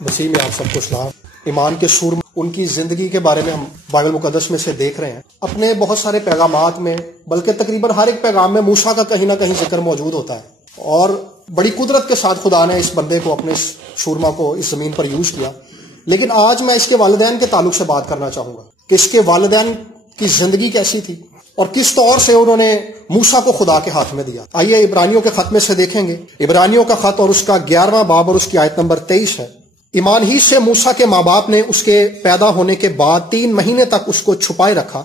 مسیح میں آپ سب کو سلام۔ ایمان کے سور ان کی زندگی کے بارے میں ہم بائبل مقدس میں سے دیکھ رہے ہیں۔ اپنے بہت سارے پیغامات میں، بلکہ تقریباً ہر ایک پیغام میں موسیٰ کا کہیں نہ کہیں ذکر موجود ہوتا ہے، اور بڑی قدرت کے ساتھ خدا نے اس بندے کو، اپنے سورما کو اس زمین پر یوز کیا۔ لیکن آج میں اس کے والدین کے تعلق سے بات کرنا چاہوں گا کہ اس کے والدین کی زندگی کیسی تھی اور کس طور سے انہوں نے موسیٰ کو خدا کے ہاتھ میں دیا۔ آئیے عبرانیوں کے خط میں سے دیکھیں گے۔ عبرانیوں کا خط اور اس کا 11واں باب اور اس کی آیت نمبر 23 ہے۔ ایمان ہی سے موسیٰ کے ماں باپ نے اس کے پیدا ہونے کے بعد 3 مہینے تک اس کو چھپائے رکھا،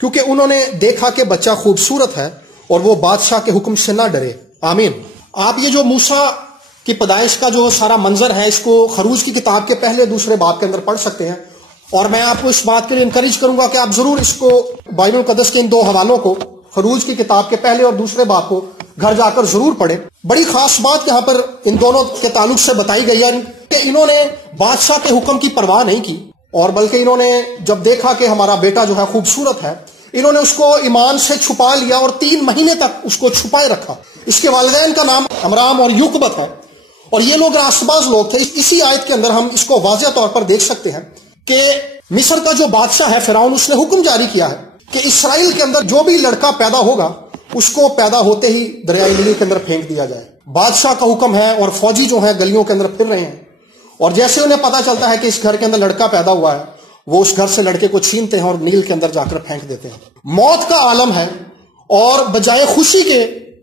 کیونکہ انہوں نے دیکھا کہ بچہ خوبصورت ہے اور وہ بادشاہ کے حکم سے نہ ڈرے۔ آمین۔ آپ یہ جو موسیٰ کی پیدائش کا جو سارا منظر ہے، اس کو خروج کی کتاب کے پہلے دوسرے باب کے اندر پڑھ سکتے ہیں، اور میں آپ کو اس بات کے لیے انکریج کروں گا کہ آپ ضرور اس کو بائبل مقدس کے ان 2 حوالوں کو، خروج کی کتاب کے پہلے اور دوسرے باب کو، گھر جا کر ضرور پڑھیں۔ بڑی خاص بات یہاں پر ان دونوں کے تعلق سے بتائی گئی ہے کہ انہوں نے بادشاہ کے حکم کی پرواہ نہیں کی، اور بلکہ انہوں نے جب دیکھا کہ ہمارا بیٹا جو ہے خوبصورت ہے، انہوں نے اس کو ایمان سے چھپا لیا اور 3 مہینے تک اس کو چھپائے رکھا۔ اس کے والدین کا نام امرام اور یوکبت ہے، اور یہ لوگ راست باز لوگ تھے۔ اسی آیت کے اندر ہم اس کو واضح طور پر دیکھ سکتے ہیں کہ مصر کا جو بادشاہ ہے فرعون، اس نے حکم جاری کیا ہے کہ اسرائیل کے اندر جو بھی لڑکا پیدا ہوگا اس کو پیدا ہوتے ہی دریائے نیل کے اندر پھینک دیا جائے۔ بادشاہ کا حکم ہے، اور فوجی جو ہیں گلیوں کے اندر پھر رہے ہیں، اور جیسے انہیں پتا چلتا ہے کہ اس گھر کے اندر لڑکا پیدا ہوا ہے، وہ اس گھر سے لڑکے کو چھینتے ہیں اور نیل کے اندر جا کر پھینک دیتے ہیں۔ موت کا عالم ہے، اور بجائے خوشی کے،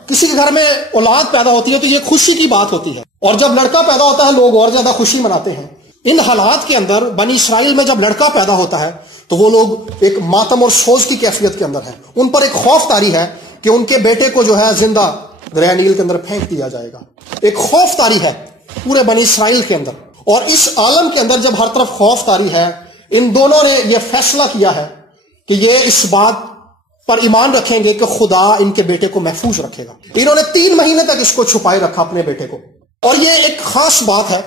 کسی کے گھر میں اولاد پیدا ہوتی ہے تو یہ خوشی کی بات ہوتی ہے، اور جب لڑکا پیدا ہوتا ہے لوگ اور زیادہ خوشی مناتے ہیں۔ ان حالات کے اندر بنی اسرائیل میں جب لڑکا پیدا ہوتا ہے تو وہ لوگ ایک ماتم اور سوز کی کیفیت کے اندر ہیں۔ ان پر ایک خوف طاری ہے کہ ان کے بیٹے کو جو ہے زندہ دریائے نیل کے اندر پھینک دیا جائے گا۔ ایک خوف طاری ہے پورے بنی اسرائیل کے اندر، اور اس عالم کے اندر جب ہر طرف خوف طاری ہے، ان دونوں نے یہ فیصلہ کیا ہے کہ یہ اس بات پر ایمان رکھیں گے کہ خدا ان کے بیٹے کو محفوظ رکھے گا۔ انہوں نے 3 مہینے تک اس کو چھپائے رکھا، اپنے بیٹے کو۔ اور یہ ایک خاص بات ہے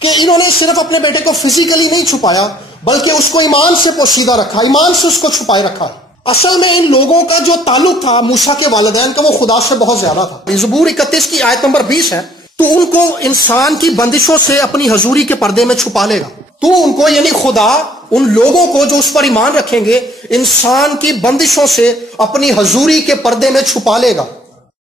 کہ انہوں نے صرف اپنے بیٹے کو فزیکلی نہیں چھپایا، بلکہ اس کو ایمان سے پوشیدہ رکھا، ایمان سے اس کو چھپائے رکھا۔ اصل میں ان لوگوں کا جو تعلق تھا موسیٰ کے والدین کا، وہ خدا سے بہت زیادہ تھا۔ زبور 31 کی آیت نمبر 20 ہے، تو ان کو انسان کی بندشوں سے اپنی حضوری کے پردے میں چھپا لے گا۔ تو ان کو، یعنی خدا، ان لوگوں کو جو اس پر ایمان رکھیں گے، انسان کی بندشوں سے اپنی حضوری کے پردے میں چھپا لے گا۔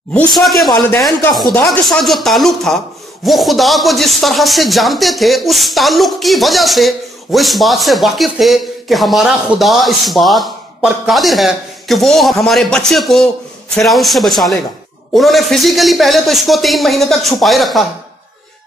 موسیٰ کے والدین کا خدا کے ساتھ جو تعلق تھا، وہ خدا کو جس طرح سے جانتے تھے، اس تعلق کی وجہ سے وہ اس بات سے واقف تھے کہ ہمارا خدا اس بات پر قادر ہے کہ وہ ہمارے بچے کو فرعون سے بچا لے گا۔ انہوں نے فزیکلی پہلے تو اس کو 3 مہینے تک چھپائے رکھا ہے۔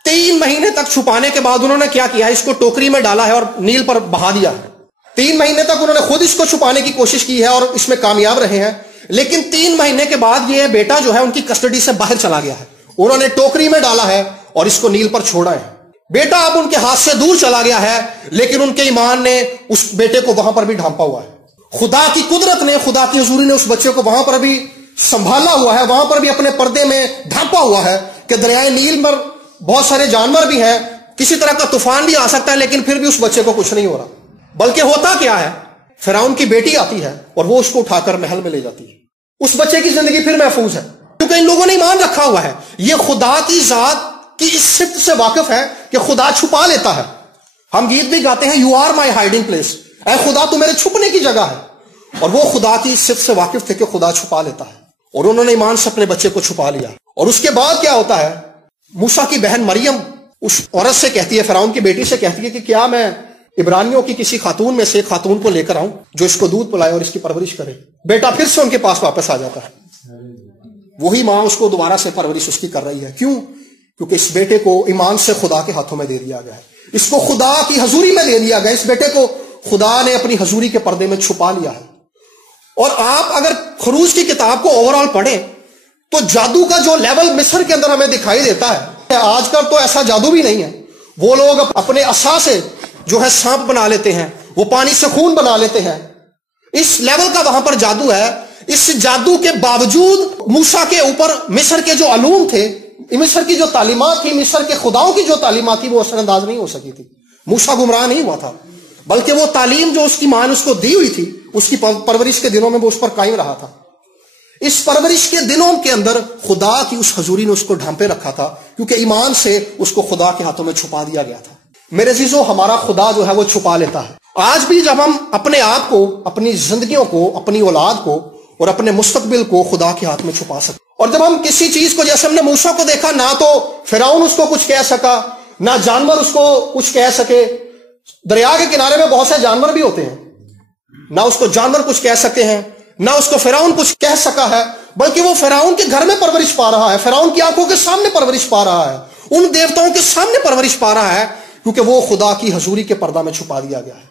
3 مہینے تک چھپانے کے بعد انہوں نے کیا کیا ہے، اس کو ٹوکری میں ڈالا ہے اور نیل پر بہا دیا ہے۔ 3 مہینے تک انہوں نے خود اس کو چھپانے کی کوشش کی ہے اور اس میں کامیاب رہے ہیں، لیکن 3 مہینے کے بعد یہ بیٹا جو ہے ان کی کسٹڈی سے باہر چلا گیا ہے۔ انہوں نے ٹوکری میں ڈالا ہے اور اس کو نیل پر چھوڑا ہے۔ بیٹا اب ان کے ہاتھ سے دور چلا گیا ہے، لیکن ان کے ایمان نے اس بیٹے کو وہاں پر بھی ڈھانپا ہوا ہے۔ خدا کی قدرت نے، خدا کی حضوری نے اس بچے کو وہاں پر بھی سنبھالا ہوا ہے، وہاں پر بھی اپنے پردے میں ڈھانپا ہوا ہے کہ دریائے نیل پر بہت سارے جانور بھی ہیں، کسی طرح کا طوفان بھی آ سکتا ہے، لیکن پھر بھی اس بچے کو کچھ نہیں ہو رہا۔ بلکہ ہوتا کیا ہے، فرعون کی بیٹی آتی ہے اور وہ اس کو اٹھا کر محل میں لے جاتی ہے۔ اس بچے کی زندگی پھر محفوظ ہے، کیونکہ ان لوگوں نے ایمان رکھا ہوا ہے۔ یہ خدا کی ذات کی اس صفت سے واقف ہے کہ خدا چھپا لیتا ہے۔ ہم گیت بھی گاتے ہیں، you are my hiding place, اے خدا تو میرے چھپنے کی جگہ ہے۔ اور وہ خدا کی صفت سے واقف تھے کہ خدا چھپا لیتا ہے، اور انہوں نے ایمان سے اپنے بچے کو چھپا لیا۔ اور اس کے بعد کیا ہوتا ہے، موسیٰ کی بہن مریم اس عورت سے کہتی ہے، فرعون کی بیٹی سے کہتی ہے کہ کیا میں عبرانیوں کی کسی خاتون میں سے ایک خاتون کو لے کر آؤں جو اس کو دودھ پلائے اور اس کی پرورش کرے۔ بیٹا پھر سے ان کے پاس واپس آ جاتا ہے، وہی ماں اس کو دوبارہ سے پرورش اس کی کر رہی ہے۔ کیوں؟ کیونکہ اس بیٹے کو ایمان سے خدا کے ہاتھوں میں دے دیا گیا ہے، اس کو خدا کی حضوری میں دے دیا گیا، اس بیٹے کو خدا نے اپنی حضوری کے پردے میں چھپا لیا ہے۔ اور آپ اگر خروج کی کتاب کو اوورآل پڑھیں تو جادو کا جو لیول مصر کے اندر ہمیں دکھائی دیتا ہے، آج کل تو ایسا جادو بھی نہیں ہے۔ وہ لوگ اپنے عصا سے جو ہے سانپ بنا لیتے ہیں، وہ پانی سے خون بنا لیتے ہیں، اس لیول کا وہاں پر جادو ہے۔ اس جادو کے باوجود موسیٰ کے اوپر مصر کے جو علوم تھے، مصر کی جو تعلیمات تھی، مصر کے خداؤں کی جو تعلیمات تھی، وہ اثر انداز نہیں ہو سکی تھی۔ موسیٰ گمراہ نہیں ہوا تھا، بلکہ وہ تعلیم جو اس کی ماں نے اس کو دی ہوئی تھی، اس کی پرورش کے دنوں میں وہ اس پر قائم رہا تھا۔ اس پرورش کے دنوں کے اندر خدا کی اس حضوری نے اس کو ڈھانپے رکھا تھا، کیونکہ ایمان سے اس کو خدا کے ہاتھوں میں چھپا دیا گیا تھا۔ میرے عزیزو ہمارا خدا جو ہے وہ چھپا لیتا ہے. آج بھی جب ہم اپنے آپ کو، اپنی زندگیوں کو، اپنی اولاد کو اور اپنے مستقبل کو خدا کے ہاتھ میں چھپا سکتے، اور جب ہم کسی چیز کو، جیسے ہم نے موسیٰ کو دیکھا، نہ تو فرعون اس کو کچھ کہہ سکا، نہ جانور اس کو کچھ کہہ سکے. دریا کے کنارے میں بہت سے جانور بھی ہوتے ہیں، نہ اس کو جانور کچھ کہہ سکتے ہیں، نہ اس کو فرعون کچھ کہہ سکا ہے، بلکہ وہ فرعون کے گھر میں پرورش پا رہا ہے، فرعون کی آنکھوں کے سامنے پرورش پا رہا ہے، ان دیوتاؤں کے سامنے پرورش پا رہا ہے، کیونکہ وہ خدا کی حضوری کے پردہ میں چھپا دیا گیا ہے.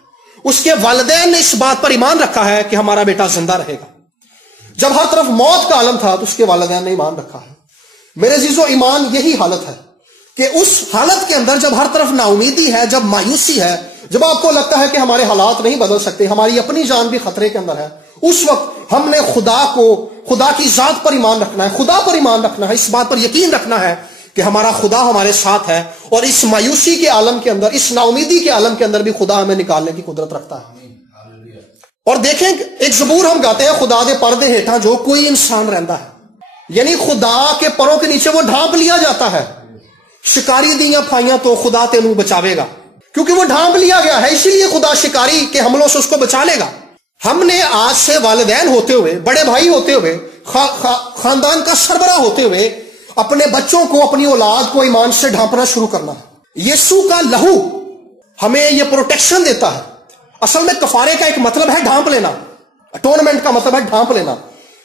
اس کے والدین نے اس بات پر ایمان رکھا ہے کہ ہمارا بیٹا زندہ رہے گا. جب ہر طرف موت کا عالم تھا تو اس کے والدین نے ایمان رکھا ہے. میرے عزیزو ایمان یہی حالت ہے کہ اس حالت کے اندر جب ہر طرف نا امیدی ہے، جب مایوسی ہے، جب آپ کو لگتا ہے کہ ہمارے حالات نہیں بدل سکتے، ہماری اپنی جان بھی خطرے کے اندر ہے، اس وقت ہم نے خدا کی ذات پر ایمان رکھنا ہے، خدا پر ایمان رکھنا ہے، اس بات پر یقین رکھنا ہے کہ ہمارا خدا ہمارے ساتھ ہے، اور اس مایوسی کے عالم کے اندر، اس نا امیدی کے عالم کے اندر بھی خدا ہمیں نکالنے کی قدرت رکھتا ہے. اور دیکھیں ایک زبور ہم گاتے ہیں، خدا دے پردے ہیٹھاں جو کوئی انسان رہندا ہے، یعنی خدا کے پروں کے نیچے وہ ڈھانپ لیا جاتا ہے. شکاری دیاں پھائیاں تو خدا تینوں بچاوے گا، کیونکہ وہ ڈھانپ لیا گیا ہے، اسی لیے خدا شکاری کے حملوں سے اس کو بچا لے گا. ہم نے آج سے والدین ہوتے ہوئے، بڑے بھائی ہوتے ہوئے، خاندان کا سربراہ ہوتے ہوئے اپنے بچوں کو، اپنی اولاد کو ایمان سے ڈھانپنا شروع کرنا ہے. یسوع کا لہو ہمیں یہ پروٹیکشن دیتا ہے. اصل میں کفارے کا ایک مطلب ہے ڈھانپ لینا، اٹونمنٹ کا مطلب ہے ڈھانپ لینا.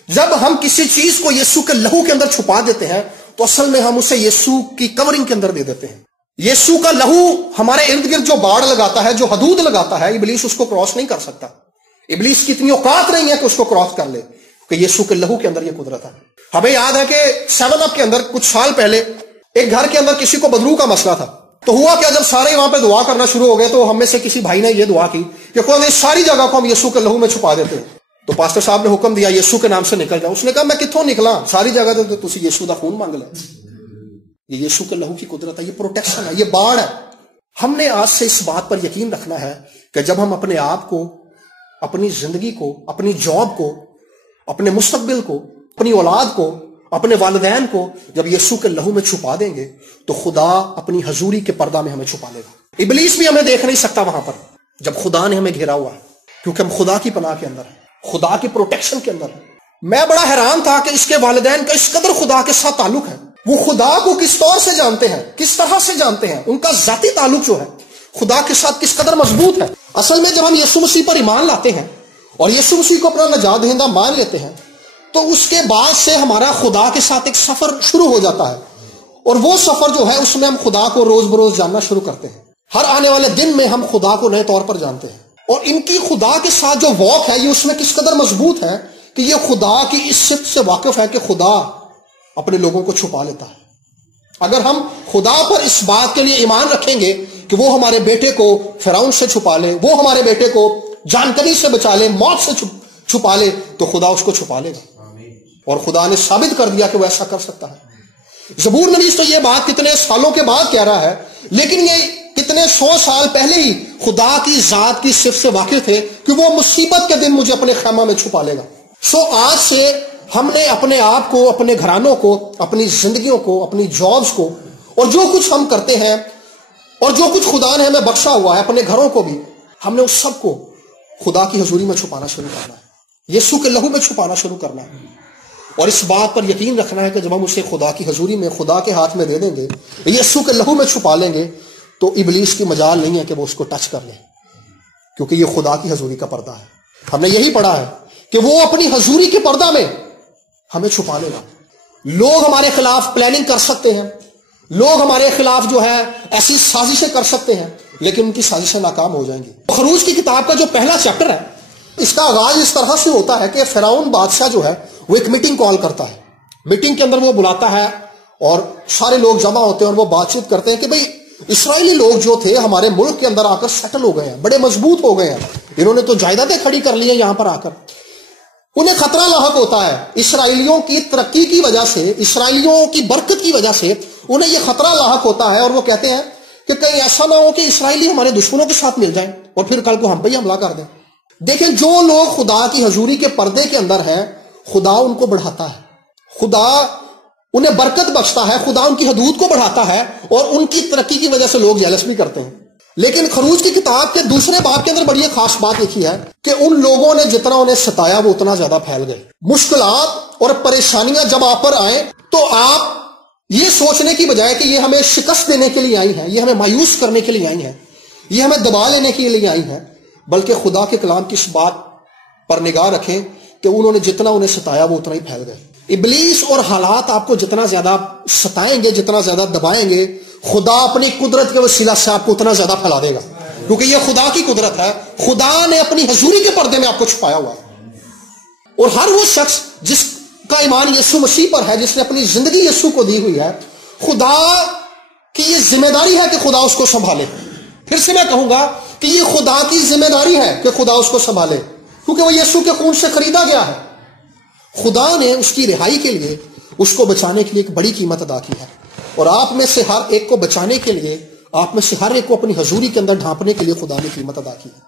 جب ہم کسی چیز کو یسوع کے لہو کے اندر چھپا دیتے ہیں تو اصل میں ہم اسے یسوع کی کورنگ کے اندر دے دیتے ہیں. یسوع کا لہو ہمارے ارد گرد جو باڑ لگاتا ہے، جو حدود لگاتا ہے، ابلیس اس کو کراس نہیں کر سکتا. ابلیس کی اتنی اوقات نہیں ہے کہ اس کو کراس کر لے، کہ یسوع کے لہو کے اندر یہ قدرت ہے. ہمیں یاد ہے کہ 7 اپ کے اندر کچھ سال پہلے ایک گھر کے اندر کسی کو بدلو کا مسئلہ تھا. تو ہوا کیا، جب سارے وہاں پہ دعا کرنا شروع ہو گئے تو ہم میں سے کسی بھائی نے یہ دعا کی کہ کوئی ساری جگہ کو ہم یسوع کے لہو میں چھپا دیتے ہیں. تو پاسٹر صاحب نے حکم دیا یسوع کے نام سے نکل جاؤ. اس نے کہا میں کتوں نکلا، ساری جگہ تو تسی یسوع دا خون مانگ لے. یہ یسوع کے لہو کی قدرت ہے، یہ پروٹیکشن ہے، یہ باڑ ہے. ہم نے آج سے اس بات پر یقین رکھنا ہے کہ جب ہم اپنے آپ کو، اپنی زندگی کو، اپنی جاب کو، اپنے مستقبل کو، اپنی اولاد کو، اپنے والدین کو جب یسوع کے لہو میں چھپا دیں گے تو خدا اپنی حضوری کے پردہ میں ہمیں چھپا لے گا. ابلیس بھی ہمیں دیکھ نہیں سکتا وہاں پر جب خدا نے ہمیں گھیرا ہوا ہے، کیونکہ ہم خدا کی پناہ کے اندر ہیں، خدا کی پروٹیکشن کے اندر ہیں. میں بڑا حیران تھا کہ اس کے والدین کا اس قدر خدا کے ساتھ تعلق ہے. وہ خدا کو کس طور سے جانتے ہیں، کس طرح سے جانتے ہیں، ان کا ذاتی تعلق جو ہے خدا کے ساتھ کس قدر مضبوط ہے. اصل میں جب ہم یسوع مسیح پر ایمان لاتے ہیں اور یسوع مسیح کو اپنا نجات دہندہ مان لیتے ہیں تو اس کے بعد سے ہمارا خدا کے ساتھ ایک سفر شروع ہو جاتا ہے. اور وہ سفر جو ہے اس میں ہم خدا کو روز بروز جاننا شروع کرتے ہیں. ہر آنے والے دن میں ہم خدا کو نئے طور پر جانتے ہیں. اور ان کی خدا کے ساتھ جو واک ہے یہ اس میں کس قدر مضبوط ہے کہ یہ خدا کی اس صفت سے واقف ہے کہ خدا اپنے لوگوں کو چھپا لیتا ہے. اگر ہم خدا پر اس بات کے لیے ایمان رکھیں گے کہ وہ ہمارے بیٹے کو فرعون سے چھپا لے، وہ ہمارے بیٹے کو جانکنی سے بچا لے، موت سے چھپا لے، تو خدا اس کو چھپا لے گا. اور خدا نے ثابت کر دیا کہ وہ ایسا کر سکتا ہے. زبور نویس تو یہ بات کتنے سالوں کے بعد کہہ رہا ہے، لیکن یہ کتنے 100 سال پہلے ہی خدا کی ذات کی صفت سے واقف تھے کہ وہ مصیبت کے دن مجھے اپنے خیمہ میں چھپا لے گا. آج سے ہم نے اپنے آپ کو، اپنے گھرانوں کو، اپنی زندگیوں کو، اپنی جابز کو، اور جو کچھ ہم کرتے ہیں اور جو کچھ خدا نے ہمیں بخشا ہوا ہے، اپنے گھروں کو بھی، ہم نے اس سب کو خدا کی حضوری میں چھپانا شروع کرنا ہے، یسوع کے لہو میں چھپانا شروع کرنا ہے. اور اس بات پر یقین رکھنا ہے کہ جب ہم اسے خدا کی حضوری میں، خدا کے ہاتھ میں دے دیں گے، یسوع کے لہو میں چھپا لیں گے، تو ابلیس کی مجال نہیں ہے کہ وہ اس کو ٹچ کر لے، کیونکہ یہ خدا کی حضوری کا پردہ ہے. ہم نے یہی پڑھا ہے کہ وہ اپنی حضوری کے پردہ میں ہمیں چھپا لے گا. لوگ ہمارے خلاف پلاننگ کر سکتے ہیں، لوگ ہمارے خلاف جو ہے ایسی سازشیں کر سکتے ہیں، لیکن ان کی سازشیں ناکام ہو جائیں گی. خروج کی کتاب کا جو پہلا چیپٹر ہے، اس کا آغاز اس طرح سے ہوتا ہے کہ فرعون بادشاہ جو ہے وہ ایک میٹنگ کال کرتا ہے. میٹنگ کے اندر وہ بلاتا ہے اور سارے لوگ جمع ہوتے ہیں اور وہ بات چیت کرتے ہیں کہ بھئی اسرائیلی لوگ جو تھے ہمارے ملک کے اندر آ کر سیٹل ہو گئے ہیں، بڑے مضبوط ہو گئے ہیں، انہوں نے تو جائیدادیں کھڑی کر لی ہیں یہاں پر آ کر. انہیں خطرہ لاحق ہوتا ہے اسرائیلیوں کی ترقی کی وجہ سے، اسرائیلیوں کی برکت کی وجہ سے انہیں یہ خطرہ لاحق ہوتا ہے، اور وہ کہتے ہیں کہ کہیں ایسا نہ ہو کہ اسرائیلی ہمارے دشمنوں کے ساتھ مل جائیں اور پھر کل کو ہم پہ ہی حملہ کر دیں. دیکھیں، جو لوگ خدا کی حضوری کے پردے کے اندر ہیں، خدا ان کو بڑھاتا ہے، خدا انہیں برکت بخشتا ہے، خدا ان کی حدود کو بڑھاتا ہے، اور ان کی ترقی کی وجہ سے لوگ جیلس بھی کرتے ہیں. لیکن خروج کی کتاب کے دوسرے باب کے اندر بڑی ایک خاص بات لکھی ہے کہ ان لوگوں نے جتنا انہیں ستایا وہ اتنا زیادہ پھیل گئے. مشکلات اور پریشانیاں جب آپ پر آئیں تو آپ یہ سوچنے کی بجائے کہ یہ ہمیں شکست دینے کے لیے آئی ہیں، یہ ہمیں مایوس کرنے کے لیے آئی ہیں، یہ ہمیں دبا لینے کے لیے آئی ہیں، بلکہ خدا کے کلام کی اس بات پر نگاہ رکھیں کہ انہوں نے جتنا انہیں ستایا وہ اتنا ہی پھیل گئے. ابلیس اور حالات آپ کو جتنا زیادہ ستائیں گے، جتنا زیادہ دبائیں گے، خدا اپنی قدرت کے وسیلہ سے آپ کو اتنا زیادہ پھیلا دے گا، کیونکہ یہ خدا کی قدرت ہے. خدا نے اپنی حضوری کے پردے میں آپ کو چھپایا ہوا ہے. اور ہر وہ شخص جس کا ایمان یسوع مسیح پر ہے، جس نے اپنی زندگی یسوع کو دی ہوئی ہے، خدا کی یہ ذمہ داری ہے کہ خدا اس کو سنبھالے. پھر سے میں کہوں گا کہ یہ خدا کی ذمہ داری ہے کہ خدا اس کو سنبھالے، کیونکہ وہ یسوع کے خون سے خریدا گیا ہے. خدا نے اس کی رہائی کے لیے، اس کو بچانے کے لیے ایک بڑی قیمت ادا کی ہے. اور آپ میں سے ہر ایک کو بچانے کے لیے، آپ میں سے ہر ایک کو اپنی حضوری کے اندر ڈھانپنے کے لیے خدا نے قیمت ادا کی ہے.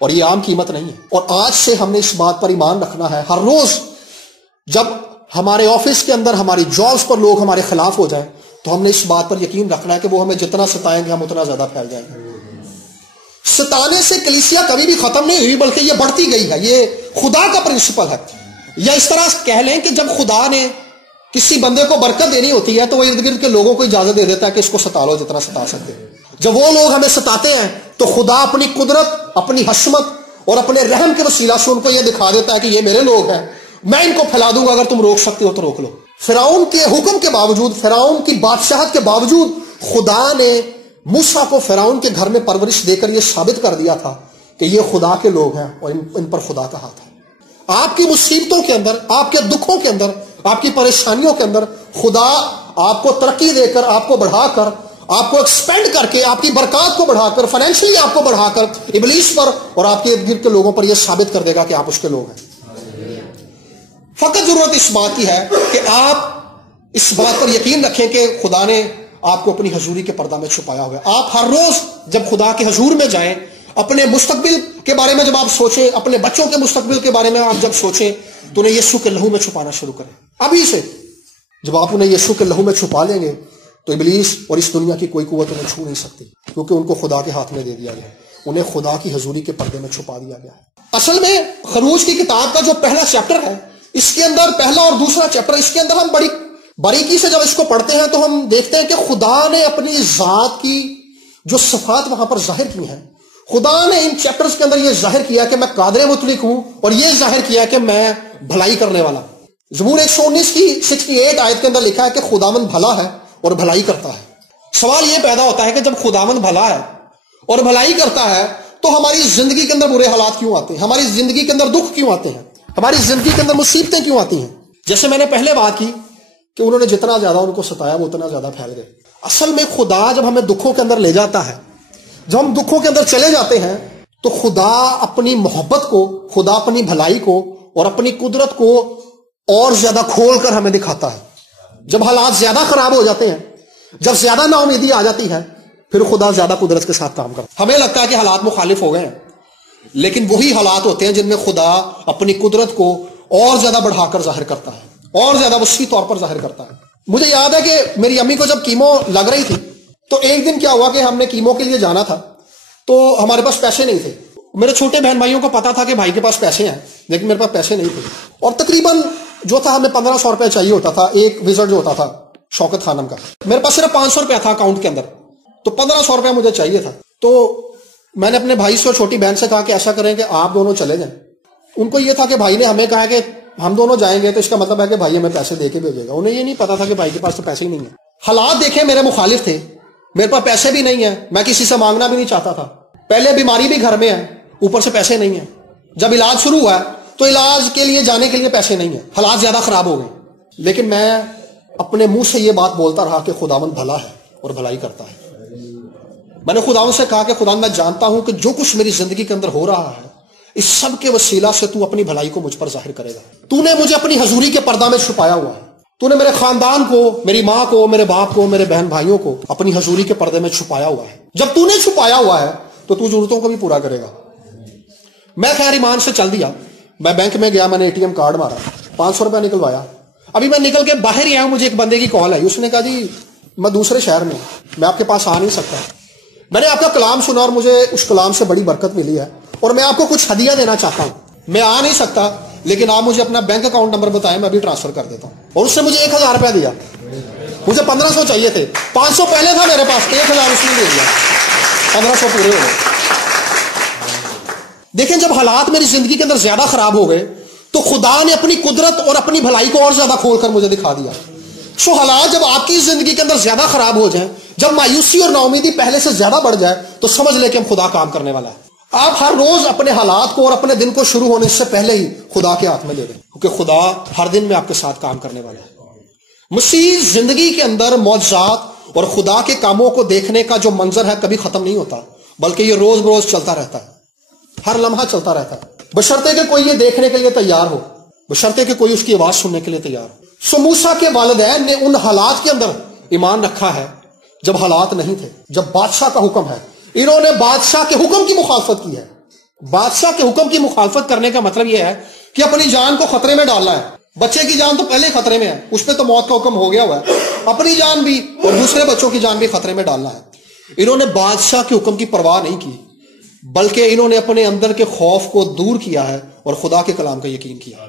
اور یہ عام قیمت نہیں ہے. اور آج سے ہم نے اس بات پر ایمان رکھنا ہے، ہر روز جب ہمارے آفس کے اندر، ہماری جابس پر لوگ ہمارے خلاف ہو جائیں تو ہم نے اس بات پر یقین رکھنا ہے کہ وہ ہمیں جتنا ستائیں گے ہم اتنا زیادہ پھیل جائیں گے. ستانے سے کلیسیا کبھی بھی ختم نہیں ہوئی، بلکہ یہ بڑھتی گئی ہے. یہ خدا کا پرنسپل ہے. یا اس طرح کہہ لیں کہ جب خدا نے کسی بندے کو برکت دینی ہوتی ہے تو وہ ارد گرد کے لوگوں کو اجازت دے دیتا ہے کہ اس کو ستا لو جتنا ستا سکتے. جب وہ لوگ ہمیں ستاتے ہیں تو خدا اپنی قدرت، اپنی حشمت اور اپنے رحم کے وسیلہ سے ان کو یہ دکھا دیتا ہے کہ یہ میرے لوگ ہیں، میں ان کو پھیلا دوں گا، اگر تم روک سکتے ہو تو روک لو. فرعون کے حکم کے باوجود، فرعون کی بادشاہت کے باوجود، خدا نے موسیٰ کو فرعون کے گھر میں پرورش دے کر یہ ثابت کر دیا تھا کہ یہ خدا کے لوگ ہیں اور ان پر خدا کا ہاتھ ہے. آپ کی مصیبتوں کے اندر، آپ کے دکھوں کے اندر، آپ کی پریشانیوں کے اندر خدا آپ کو ترقی دے کر، آپ کو بڑھا کر، آپ کو ایکسپینڈ کر کے، آپ کی برکات کو بڑھا کر، فائنینشلی آپ کو بڑھا کر ابلیس پر اور آپ کے ارد گرد کے لوگوں پر یہ ثابت کر دے گا کہ آپ اس کے لوگ ہیں. فقط ضرورت اس بات کی ہے کہ آپ اس بات پر یقین رکھیں کہ خدا نے آپ کو اپنی حضوری کے پردہ میں چھپایا ہوا ہے. آپ ہر روز جب خدا کے حضور میں جائیں، اپنے مستقبل کے بارے میں جب آپ سوچیں، اپنے بچوں کے مستقبل کے بارے میں آپ جب سوچیں تو انہیں یسوع کے لہو میں چھپانا شروع کریں. ابھی سے جب آپ انہیں یسوع کے لہو میں چھپا لیں گے تو ابلیس اور اس دنیا کی کوئی قوت انہیں چھو نہیں سکتی، کیونکہ ان کو خدا کے ہاتھ میں دے دیا گیا، انہیں خدا کی حضوری کے پردے میں چھپا دیا گیا ہے. اصل میں خروج کی کتاب کا جو پہلا چیپٹر ہے، اس کے اندر پہلا اور دوسرا چیپٹر، اس کے اندر ہم بڑی باریکی سے جب اس کو پڑھتے ہیں تو ہم دیکھتے ہیں کہ خدا نے اپنی ذات کی جو صفات وہاں پر ظاہر کی ہیں. خدا نے ان چیپٹرز کے اندر یہ ظاہر کیا کہ میں قادر مطلق ہوں، اور یہ ظاہر کیا کہ میں بھلائی کرنے والا. زبور 119 کی 68 آیت کے اندر لکھا ہے کہ خداوند بھلا ہے اور بھلائی کرتا ہے. سوال یہ پیدا ہوتا ہے کہ جب خداوند بھلا ہے اور بھلائی کرتا ہے تو ہماری زندگی کے اندر برے حالات کیوں آتے ہیں؟ ہماری زندگی کے اندر دکھ کیوں آتے ہیں؟ ہماری زندگی کے اندر مصیبتیں کیوں آتی ہیں؟ جیسے میں نے پہلے بات کی کہ انہوں نے جتنا زیادہ ان کو ستایا وہ اتنا زیادہ پھیل گئے. اصل میں خدا جب ہمیں دکھوں کے اندر لے جاتا ہے، جب ہم دکھوں کے اندر چلے جاتے ہیں تو خدا اپنی محبت کو، خدا اپنی بھلائی کو اور اپنی قدرت کو اور زیادہ کھول کر ہمیں دکھاتا ہے. جب حالات زیادہ خراب ہو جاتے ہیں، جب زیادہ نا امیدی آ جاتی ہے، پھر خدا زیادہ قدرت کے ساتھ کام کرتا ہے. ہمیں لگتا ہے کہ حالات مخالف ہو گئے ہیں، لیکن وہی حالات ہوتے ہیں جن میں خدا اپنی قدرت کو اور زیادہ بڑھا کر ظاہر کرتا ہے، اور زیادہ وسیع طور پر ظاہر کرتا ہے. مجھے یاد ہے کہ میری امی کو جب کیمو لگ رہی تھی تو ایک دن کیا ہوا کہ ہم نے کیمو کے لیے جانا تھا، تو ہمارے پاس پیسے نہیں تھے. میرے چھوٹے بہن بھائیوں کو پتا تھا کہ بھائی کے پاس پیسے ہیں، لیکن میرے پاس پیسے نہیں تھے. اور تقریباً جو تھا ہمیں 1500 روپے چاہیے ہوتا تھا ایک وزٹ جو ہوتا تھا شوکت خانم کا. میرے پاس صرف 500 روپیہ تھا اکاؤنٹ کے اندر، تو 1500 روپیہ مجھے چاہیے تھا. تو میں نے اپنے بھائی سے اور چھوٹی بہن سے کہا کہ ایسا کریں کہ آپ دونوں چلے جائیں. ان کو یہ تھا کہ بھائی نے ہمیں کہا کہ ہم دونوں جائیں گے تو اس کا مطلب ہے کہ بھائی ہمیں پیسے دے کے بھیجے گا. انہیں یہ نہیں پتا تھا کہ بھائی کے پاس تو پیسے ہی نہیں ہیں. حالات دیکھیں میرے مخالف تھے، میرے پاس پیسے بھی نہیں ہیں، میں کسی سے مانگنا بھی نہیں چاہتا تھا. پہلے بیماری بھی گھر میں ہے، اوپر سے پیسے نہیں ہیں. جب علاج شروع ہوا تو علاج کے لیے جانے کے لیے پیسے نہیں ہیں، حالات زیادہ خراب ہو گئے. لیکن میں اپنے منہ سے یہ بات بولتا رہا کہ خداوند بھلا ہے اور بھلائی کرتا ہے. میں نے خداوند سے کہا کہ خداوند میں جانتا ہوں کہ جو کچھ میری زندگی کے اندر ہو رہا ہے اس سب کے وسیلہ سے تو اپنی بھلائی کو مجھ پر ظاہر کرے گا. تو نے مجھے اپنی حضوری کے پردہ میں چھپایا ہوا ہے. تو نے میرے خاندان کو، میری ماں کو، میرے باپ کو، میرے بہن بھائیوں کو اپنی حضوری کے پردے میں چھپایا ہوا ہے. جب تو نے چھپایا ہوا ہے تو تو ضرورتوں کو بھی پورا کرے گا. میں خیر ایمان سے چل دیا. میں بینک میں گیا، میں نے ATM کارڈ مارا، 500 روپیہ نکلوایا. ابھی میں نکل کے باہر ہی آیا، مجھے ایک بندے کی کال آئی. اس نے کہا جی میں دوسرے شہر میں ہوں، میں آپ کے پاس آ نہیں سکتا، میں نے آپ کا کلام سنا اور مجھے اس کلام سے بڑی برکت ملی ہے، اور میں آپ کو کچھ ہدیہ دینا چاہتا ہوں. میں آ نہیں سکتا، لیکن آپ مجھے اپنا بینک اکاؤنٹ نمبر بتائیں، میں ابھی ٹرانسفر کر دیتا ہوں. اور اس نے مجھے 1000 روپیہ دیا. مجھے 1500 چاہیے تھے، 500 پہلے تھا میرے پاس، 1000 اس نے دے دیا، 1500 پورے ہو گئے. دیکھیں، جب حالات میری زندگی کے اندر زیادہ خراب ہو گئے تو خدا نے اپنی قدرت اور اپنی بھلائی کو اور زیادہ کھول کر مجھے دکھا دیا. سو حالات جب آپ کی زندگی کے اندر زیادہ خراب ہو جائیں، جب مایوسی اور ناامیدی پہلے سے زیادہ بڑھ جائے، تو سمجھ لے کہ ہم خدا کام کرنے والا ہے. آپ ہر روز اپنے حالات کو اور اپنے دن کو شروع ہونے سے پہلے ہی خدا کے ہاتھ میں لے لیں، کیونکہ خدا ہر دن میں آپ کے ساتھ کام کرنے والا ہے. مسیح زندگی کے اندر معجزات اور خدا کے کاموں کو دیکھنے کا جو منظر ہے کبھی ختم نہیں ہوتا، بلکہ یہ روز بروز چلتا رہتا ہے، ہر لمحہ چلتا رہتا ہے، بشرطے کہ کوئی یہ دیکھنے کے لیے تیار ہو، بشرطے کہ کوئی اس کی آواز سننے کے لیے تیار ہو. سو موسیٰ کے والدین نے ان حالات کے اندر ایمان رکھا ہے جب حالات نہیں تھے، جب بادشاہ کا حکم ہے. انہوں نے بادشاہ کے حکم کی مخالفت کی ہے. بادشاہ کے حکم کی مخالفت کرنے کا مطلب یہ ہے کہ اپنی جان کو خطرے میں ڈالنا ہے. بچے کی جان تو پہلے ہی خطرے میں ہے، اس پہ تو موت کا حکم ہو گیا ہوا ہے، اپنی جان بھی اور دوسرے بچوں کی جان بھی خطرے میں ڈالنا ہے. انہوں نے بادشاہ کے حکم کی پرواہ نہیں کی، بلکہ انہوں نے اپنے اندر کے خوف کو دور کیا ہے اور خدا کے کلام کا یقین کیا،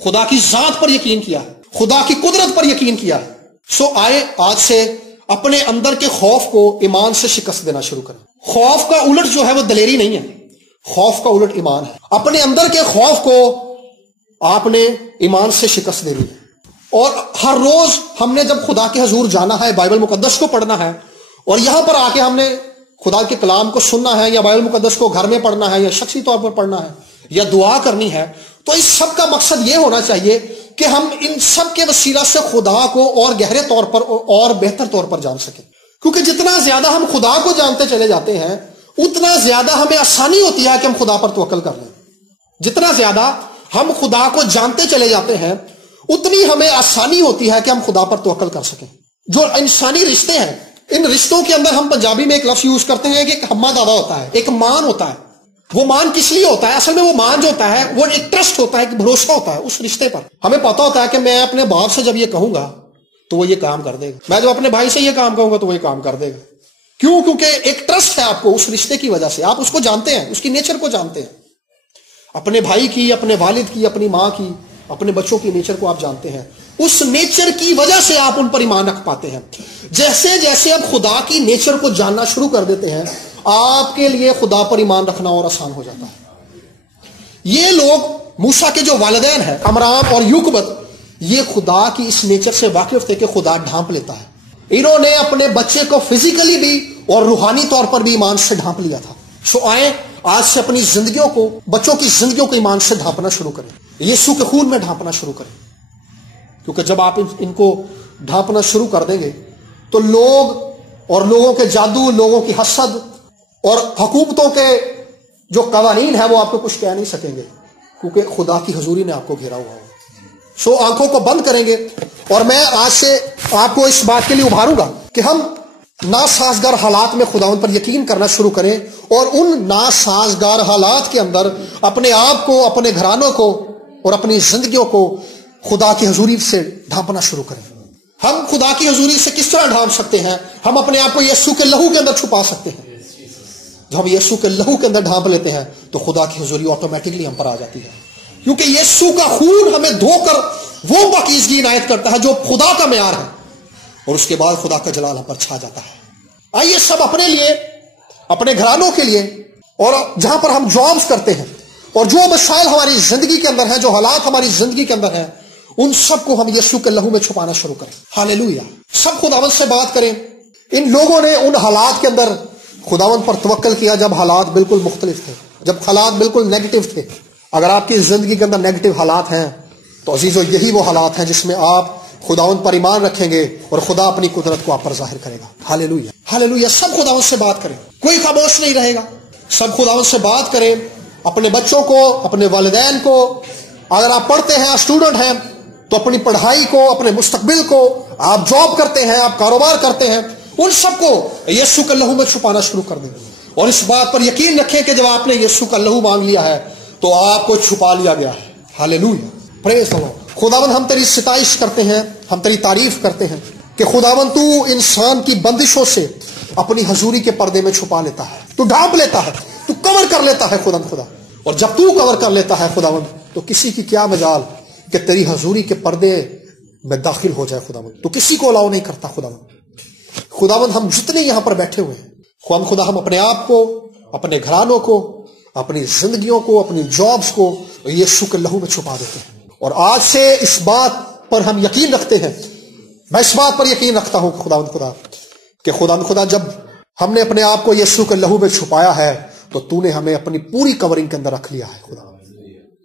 خدا کی ذات پر یقین کیا ہے، خدا کی قدرت پر یقین کیا ہے. سو آئے آج سے اپنے اندر کے خوف کو ایمان سے شکست دینا شروع کریں. خوف کا الٹ جو ہے وہ دلیری نہیں ہے، خوف کا الٹ ایمان ہے. اپنے اندر کے خوف کو آپ نے ایمان سے شکست دینی ہے. اور ہر روز ہم نے جب خدا کے حضور جانا ہے، بائبل مقدس کو پڑھنا ہے، اور یہاں پر آ کے ہم نے خدا کے کلام کو سننا ہے، یا بائبل مقدس کو گھر میں پڑھنا ہے، یا شخصی طور پر پڑھنا ہے، یا دعا کرنی ہے، تو اس سب کا مقصد یہ ہونا چاہیے کہ ہم ان سب کے وسیلہ سے خدا کو اور گہرے طور پر اور بہتر طور پر جان سکیں. کیونکہ جتنا زیادہ ہم خدا کو جانتے چلے جاتے ہیں، اتنا زیادہ ہمیں آسانی ہوتی ہے کہ ہم خدا پر توکل کر لیں. جتنا زیادہ ہم خدا کو جانتے چلے جاتے ہیں، اتنی ہمیں آسانی ہوتی ہے کہ ہم خدا پر توکل کر سکیں. جو انسانی رشتے ہیں، ان رشتوں کے اندر ہم پنجابی میں ایک لفظ یوز کرتے ہیں کہ ایک ہمہ دادا ہوتا ہے، ایک مان ہوتا ہے. وہ مان کس لیے ہوتا ہے؟ اصل میں وہ مان جو ہوتا ہے وہ ایک ٹرسٹ ہوتا ہے، ایک بھروسہ ہوتا ہے اس رشتے پر. ہمیں پتا ہوتا ہے کہ میں اپنے باپ سے جب یہ کہوں گا تو وہ یہ کام کر دے گا، میں جب اپنے بھائی سے یہ کام کہوں گا تو وہ یہ کام کر دے گا. کیوں؟ کیونکہ ایک ٹرسٹ ہے آپ کو اس رشتے کی وجہ سے، آپ اس کو جانتے ہیں، اس کی نیچر کو جانتے ہیں. اپنے بھائی کی، اپنے والد کی، اپنی ماں کی، اپنے بچوں کی نیچر کو آپ جانتے ہیں. اس نیچر کی وجہ سے آپ ان پر ایمان رکھ پاتے ہیں. جیسے جیسے آپ خدا کی نیچر کو جاننا شروع کر دیتے ہیں، آپ کے لیے خدا پر ایمان رکھنا اور آسان ہو جاتا ہے. یہ لوگ موسیٰ کے جو والدین ہیں، امرام اور یوکبت، یہ خدا کی اس نیچر سے واقف تھے کہ خدا ڈھانپ لیتا ہے. انہوں نے اپنے بچے کو فزیکلی بھی اور روحانی طور پر بھی ایمان سے ڈھانپ لیا تھا. سو آئیں آج سے اپنی زندگیوں کو، بچوں کی زندگیوں کو ایمان سے ڈھانپنا شروع کریں، یسوع کے خون میں ڈھانپنا شروع کریں. کیونکہ جب آپ ان کو ڈھانپنا شروع کر دیں گے تو لوگ اور لوگوں کے جادو، لوگوں کی حسد اور حکومتوں کے جو قوانین ہیں وہ آپ کو کچھ کہہ نہیں سکیں گے، کیونکہ خدا کی حضوری نے آپ کو گھیرا ہوا ہوگا. سو آنکھوں کو بند کریں گے، اور میں آج سے آپ کو اس بات کے لیے ابھاروں گا کہ ہم ناسازگار حالات میں خداوند پر یقین کرنا شروع کریں، اور ان ناسازگار حالات کے اندر اپنے آپ کو، اپنے گھرانوں کو اور اپنی زندگیوں کو خدا کی حضوری سے ڈھانپنا شروع کریں. ہم خدا کی حضوری سے کس طرح ڈھانپ سکتے ہیں؟ ہم اپنے آپ کو یسوع کے لہو کے اندر چھپا سکتے ہیں. جب ہم یسوع کے لہو کے اندر ڈھانپ لیتے ہیں تو خدا کی حضوری آٹومیٹکلی ہم پر آ جاتی ہے، کیونکہ یسوع کا خون ہمیں دھو کر وہ پاکیزگی عنایت کرتا ہے جو خدا کا معیار ہے، اور اس کے بعد خدا کا جلال ہم پر چھا جاتا ہے. آئیے سب اپنے لیے، اپنے گھرانوں کے لیے، اور جہاں پر ہم جابز کرتے ہیں، اور جو مسائل ہماری زندگی کے اندر ہیں، جو حالات ہماری زندگی کے اندر ہیں، ان سب کو ہم یسوع کے لہو میں چھپانا شروع کریں. ہاللیلویہ. سب خداوند سے بات کریں. ان لوگوں نے ان حالات کے اندر خداوند پر توکل کیا جب حالات بالکل مختلف تھے، جب حالات بالکل نیگیٹو تھے. اگر آپ کی زندگی کے اندر نیگیٹو حالات ہیں تو عزیزو یہی وہ حالات ہیں جس میں آپ خداوند پر ایمان رکھیں گے اور خدا اپنی قدرت کو آپ پر ظاہر کرے گا. ہاللیلویہ. ہاللیلویہ. سب خداوند سے بات کریں، کوئی خاموش نہیں رہے گا. سب خداوند سے بات کریں، اپنے بچوں کو، اپنے والدین کو. اگر آپ پڑھتے ہیں، اسٹوڈنٹ ہیں، تو اپنی پڑھائی کو، اپنے مستقبل کو، آپ جاب کرتے ہیں، آپ کاروبار کرتے ہیں، ان سب کو یسوع کے لہو میں چھپانا شروع کر دیں. اور اس بات پر یقین رکھیں کہ جب آپ نے یسوع کا لہو مانگ لیا ہے تو آپ کو چھپا لیا گیا ہے. ہاللیلویہ. پریز دی لارڈ. خداوند ہم تیری ستائش کرتے ہیں، ہم تیری تعریف کرتے ہیں کہ خداوند تو انسان کی بندشوں سے، اپنی حضوری کے پردے میں چھپا لیتا ہے، تو ڈھانپ لیتا ہے، تو کور کر لیتا ہے خدا. اور جب تو کور کر لیتا ہے خداوند تو کسی کی کیا مجال کہ تیری حضوری کے پردے میں داخل ہو جائے خداوند. تو کسی کو الاؤ نہیں کرتا خداوند. ہم جتنے یہاں پر بیٹھے ہوئے ہیں خدا ہم اپنے آپ کو، اپنے گھرانوں کو، اپنی زندگیوں کو، اپنی جابز کو یسوع کے لہو میں چھپا دیتے ہیں. اور آج سے اس بات پر ہم یقین رکھتے ہیں، میں اس بات پر یقین رکھتا ہوں کہ خدا جب ہم نے اپنے آپ کو یسوع کے لہو میں چھپایا ہے تو تو نے ہمیں اپنی پوری کورنگ کے اندر رکھ لیا ہے خدا.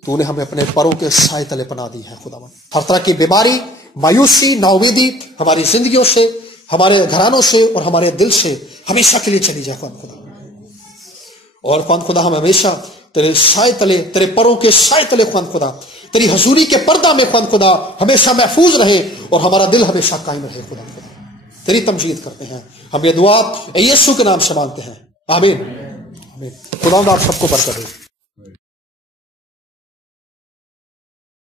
تو نے ہمیں اپنے پروں کے سائے تلے پناہ دی ہے خدا. ہر طرح کی بیماری، مایوسی، نا امیدی ہماری زندگیوں سے، ہمارے گھرانوں سے اور ہمارے دل سے ہمیشہ کے لیے چلی جائے خدا. اور خدا ہم ہمیشہ تیرے سائے تلے، تیرے پروں کے سائے تلے خدا، تیری حضوری کے پردہ میں خدا ہمیشہ محفوظ رہے اور ہمارا دل ہمیشہ قائم رہے خدا. تیری تمجید کرتے ہیں ہم یہ دعا یسوع کے نام سے مانگتے ہیں، آمین. خدا آپ سب کو برکت دے.